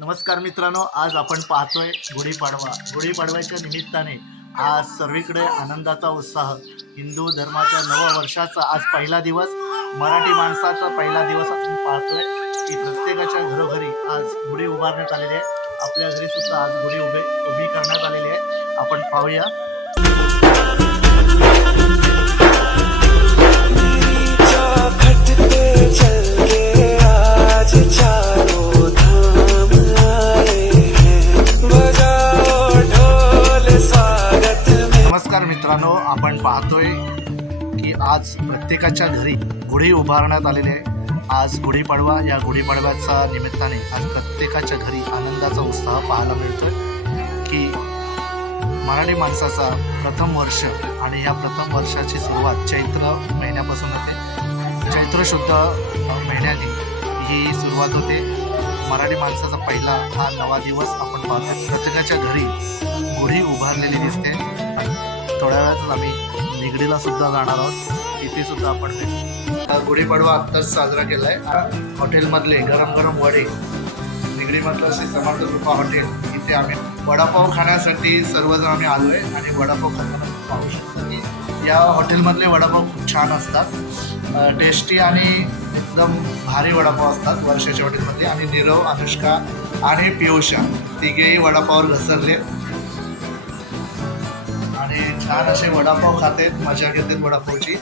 नमस्कार मित्रांनो आज आपण पाहतोय गुढीपाडवा गुढीपाडव्याच्या निमित्ताने आज सर्वीकडे आनंदाचा उत्साह हिंदू धर्माच्या नव्या वर्षाचा आज पहिला दिवस मराठी माणसाचा पहिला दिवस आपण पाहतोय. की प्रत्येकाच्या घरोघरी आज गुढी उभारण्यात आलेली आहे. आपल्या घरी सुद्धा आज गुढी उभे उभी करण्यात आलेली आहे. आपण पाहूया. मित्रांनो आपण पाहतोय की आज प्रत्येकाच्या घरी गुढी उभारण्यात आलेली आहे. आज गुढीपाडवा या गुढीपाडव्याच्या निमित्ताने आज प्रत्येकाच्या घरी आनंदाचा उत्साह पाहायला मिळतोय की मराठी माणसाचा प्रथम वर्ष आणि या प्रथम वर्षाची सुरुवात चैत्र महिन्यापासून होते. चैत्र शुद्ध महिन्याने ही सुरुवात होते. मराठी माणसाचा पहिला हा नवा दिवस आपण पाहतो प्रत्येकाच्या घरी गुढी उभारलेली दिसते. थोड्या वेळातच आम्ही निगडीला सुद्धा जाणार आहोत. तिथे सुद्धा आपण भेटू. गुढीपाडवा आत्ताच साजरा केलाय. हॉटेलमधले गरम गरम वडे निगडीमधलं श्री समर्थ कृपा हॉटेल इथे आम्ही वडापाव खाण्यासाठी सर्वजण आम्ही आलो आहे आणि वडापाव खाताना पाहू शकता. की या हॉटेलमधले वडापाव खूप छान असतात. टेस्टी आणि एकदम भारी वडापाव असतात वर्षाच्या हॉटेलमध्ये आणि नीरव अनुष्का आणि पियुषा तिघेही वडापावर घसरले. સ્થાન હશે વડાપાવ ખાતે મજા કે વડાપાવજી.